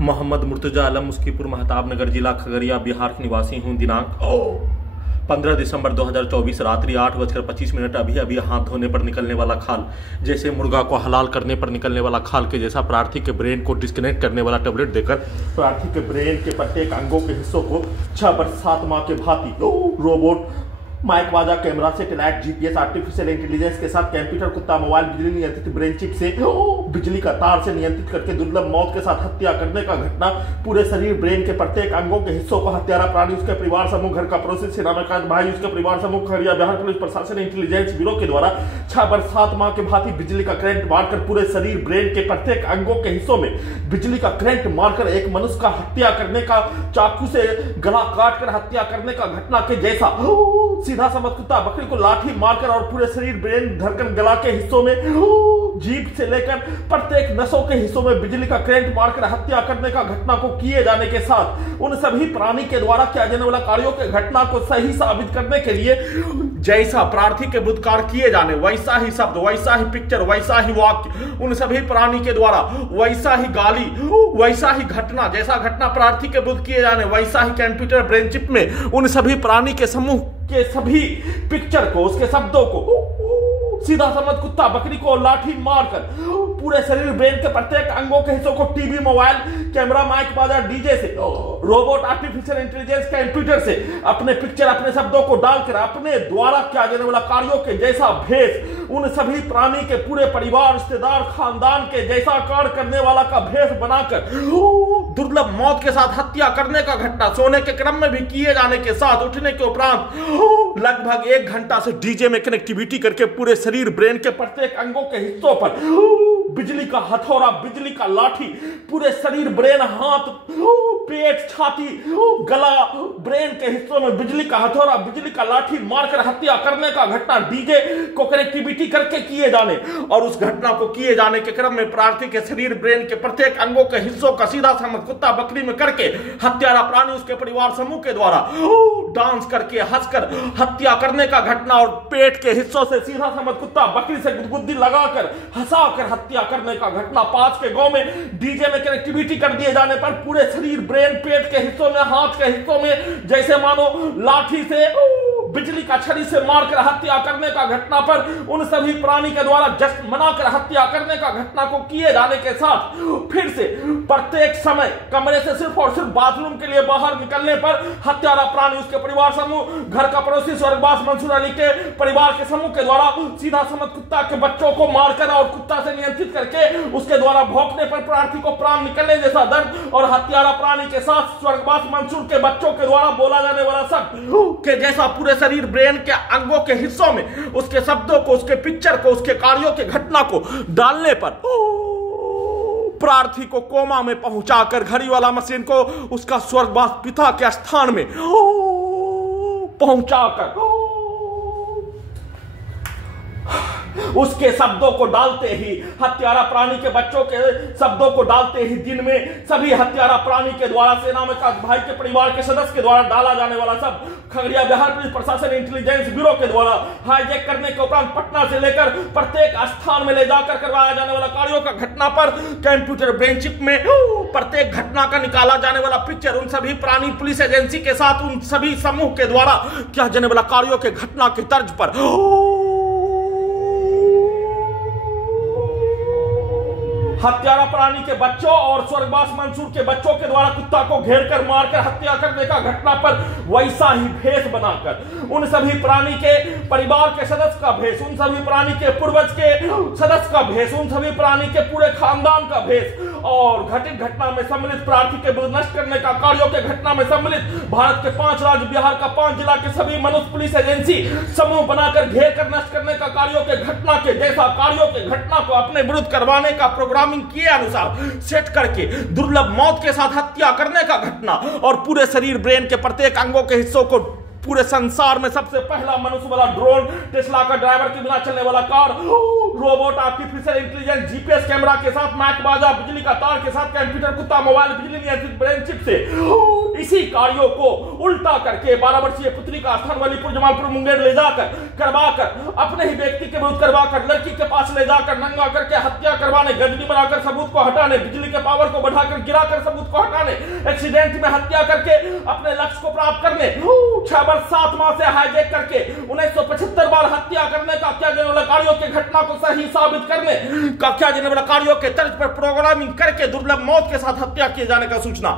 मोहम्मद मुर्तजा आलम मुस्कीपुर महताब नगर जिला खगड़िया बिहार के निवासी हूँ। दिनांक 15 दिसंबर 2024 रात्रि 8:25 अभी हाथ धोने पर निकलने वाला खाल, जैसे मुर्गा को हलाल करने पर निकलने वाला खाल के जैसा प्रार्थी के ब्रेन को डिस्कनेक्ट करने वाला टेबलेट देकर प्रार्थी के ब्रेन के प्रत्येक अंगों के हिस्सों को 6 वर्ष 7 माह के भांति रोबोट, माइक बाजा, camera, satellite, GPS, artificial intelligence के साथ कंप्यूटर, कुत्ता, मोबाइल, बिजली नियंत्रित ब्रेन चिप से बिजली का तार से नियंत्रित करके दुर्लभ मौत के साथ हत्या करने का घटना। पूरे शरीर, ब्रेन के प्रत्येक अंगों के हिस्सों को हत्यारा प्राणी, उसके परिवार समूह, घर का पड़ोसी, सेना में काज भाई, उसके परिवार समूह, खगड़िया बिहार पुलिस प्रशासन इंटेलिजेंस ब्यूरो के द्वारा 6 वर्ष 7 माह के भांति बिजली का करंट मारकर पूरे शरीर, ब्रेन के प्रत्येक अंगों के हिस्सों में बिजली का करंट मारकर एक मनुष्य का हत्या करने का, चाकू से गला काटकर हत्या करने का घटना के जैसा सीधा समझ कुत्ता बकरी को लाठी मारकर और पूरे शरीर, ब्रेन, धड़कन, गला के हिस्सों में, जीभ से लेकर प्रत्येक नसों के हिस्सों में बिजली का करंट मारकर हत्या करने का घटना को किए जाने के साथ उन सभी प्राणी के द्वारा किया जाने वाला कार्यों के घटना को सही साबित करने के लिए जैसा प्रार्थी के बुद्धकार किए जाने वैसा ही शब्द, वैसा ही पिक्चर, वैसा ही वाक्य उन सभी प्राणी के द्वारा, वैसा ही गाली, वैसा ही घटना, जैसा घटना प्रार्थी के बुद्ध किए जाने वैसा ही कंप्यूटर ब्रेन चिप में उन सभी प्राणी के समूह के सभी पिक्चर को, उसके शब्दों को सीधा समझ कुत्ता बकरी को लाठी मारकर पूरे शरीर, ब्रेन के प्रत्येक अंगों के हिस्सों को टीवी, मोबाइल, कैमरा, माइक बाजा, डीजे से, रोबोट, आर्टिफिशियल इंटेलिजेंस, कंप्यूटर से अपने पिक्चर, अपने शब्दों को डालकर अपने द्वारा किया जाने वाला कार्यों के जैसा भेष उन सभी प्राणी के पूरे परिवार, रिश्तेदार, खानदान के जैसा कार्य करने वाला का भेष बनाकर दुर्लभ मौत के साथ हत्या करने का घटना सोने के क्रम में भी किए जाने के साथ उठने के उपरांत लगभग 1 घंटा से डीजे में कनेक्टिविटी करके पूरे शरीर, ब्रेन के प्रत्येक अंगों के हिस्सों पर बिजली का हथौड़ा, बिजली का लाठी, पूरे शरीर, ब्रेन, हाथ, पेट, छाती, गला, ब्रेन के हिस्सों में बिजली का हथौड़ा, बिजली का लाठी मारकर हत्या करने का घटना डीजे को कनेक्टिविटी करके किए जाने और उस घटना को किए जाने के क्रम में प्रार्थी के शरीर, ब्रेन के प्रत्येक अंगों के हिस्सों का सीधा समझ कुत्ता बकरी में करके हत्यारा प्राणी, उसके परिवार समूह के द्वारा डांस करके हंसकर हत्या करने का घटना और पेट के हिस्सों से सीधा समझ कुत्ता बकरी से गुदगुदी लगाकर हंसाकर हत्या करने का घटना। पास के गांव में डीजे में कनेक्टिविटी कर दिए जाने पर पूरे शरीर, ब्रेन, पेट के हिस्सों में, हाथ के हिस्सों में जैसे मानो लाठी से, बिजली का छड़ी से मारकर हत्या करने का घटना पर उन सभी प्राणी के द्वारा जश्न मनाकर हत्या करने का घटना को किए जाने के साथ फिर से प्रत्येक समय कमरे से सिर्फ और सिर्फ बाथरूम के लिए बाहर निकलने पर हत्यारा प्राणी, उसके परिवार समूह, घर का पड़ोसी स्वर्गवास मंसूर अली के परिवार के समूह के द्वारा सीधा समझ कुत्ता के बच्चों को मारकर और कुत्ता से नियंत्रित करके उसके द्वारा भौंकने पर प्रार्थी को प्राण निकलने जैसा दर्द और हत्यारा प्राणी के साथ स्वर्गवास मंसूर के बच्चों के द्वारा बोला जाने वाला शब्द के जैसा पूरे शरीर, ब्रेन के अंगों के हिस्सों में उसके शब्दों को, उसके पिक्चर को, उसके कार्यों के घटना को डालने पर प्रार्थी को कोमा में पहुंचाकर घड़ी वाला मशीन को उसका स्वर्गवास पिता के स्थान में पहुंचाकर उसके शब्दों को डालते ही, हत्यारा प्राणी के बच्चों के शब्दों को डालते ही दिन में सभी हत्यारा प्राणी के द्वारा, सेना में काज भाई के परिवार के सदस्य के द्वारा डाला जाने वाला सब खगड़िया बिहार पुलिस प्रशासन इंटेलिजेंस ब्यूरो के द्वारा हाईजैक करने के उपरांत पटना से लेकर प्रत्येक स्थान में ले जाकर करवाया जाने वाला कार्यों का घटना पर कंप्यूटर ब्रेन चिप में प्रत्येक घटना का निकाला जाने वाला पिक्चर उन सभी प्राणी पुलिस एजेंसी के साथ उन सभी समूह के द्वारा किया जाने वाला कार्यों के घटना के तर्ज पर हत्यारा प्राणी के बच्चों और स्वर्गवास मंसूर के बच्चों के द्वारा कुत्ता को घेर कर मारकर हत्या करने का घटना पर वैसा ही भेष बनाकर उन सभी प्राणी के परिवार के सदस्य का भेष, उन सभी प्राणी के पूर्वज के सदस्य का भेष, उन सभी प्राणी के पूरे खानदान का भेष और घटित घटना में सम्मिलित प्रार्थी के नष्ट करने का कार्यों के घटना में सम्मिलित भारत के 5 राज्य, बिहार का 5 जिला के सभी मनुष्य पुलिस एजेंसी समूह बनाकर घेर कर नष्ट करने का कार्यों के घटना के जैसा कार्यों के घटना को अपने विरुद्ध करवाने का प्रोग्राम किए अनुसार सेट करके दुर्लभ मौत के साथ हत्या करने का घटना और पूरे शरीर, ब्रेन के प्रत्येक अंगों के हिस्सों को पूरे संसार में सबसे पहला मनुष्य वाला ड्रोन, टेस्ला का ड्राइवर के बिना चलने वाला car, robot, artificial intelligence, GPS camera के साथ, माइक बाजा, बिजली का तार के साथ, कंप्यूटर, कुत्ता, मोबाइल, बिजली नियंत्रित ब्रेन चिप से इसी कार्यों को उल्टा करके 12 वर्षीय पुत्री का स्थान वलीपुर, जमालपुर, मुंगेर ले जाकर करवाकर अपने ही व्यक्ति के विरुद्ध करवाकर लड़की के पास ले जाकर नंगा करके हत्या करवाने, गंदगी बनाकर सबूत को हटाने, बिजली के पावर को बढ़ाकर गिराकर सबूत को हटाने, एक्सीडेंट में हत्या करके अपने लक्ष्य को प्राप्त करने, 6 वर्ष 7 माह से हाईजैक करके 1975 बार हत्या करने का क्या कार्यों की घटना को सही साबित करने का क्या कार्यों के तर्ज पर प्रोग्रामिंग करके दुर्लभ मौत के साथ हत्या किए जाने का सूचना।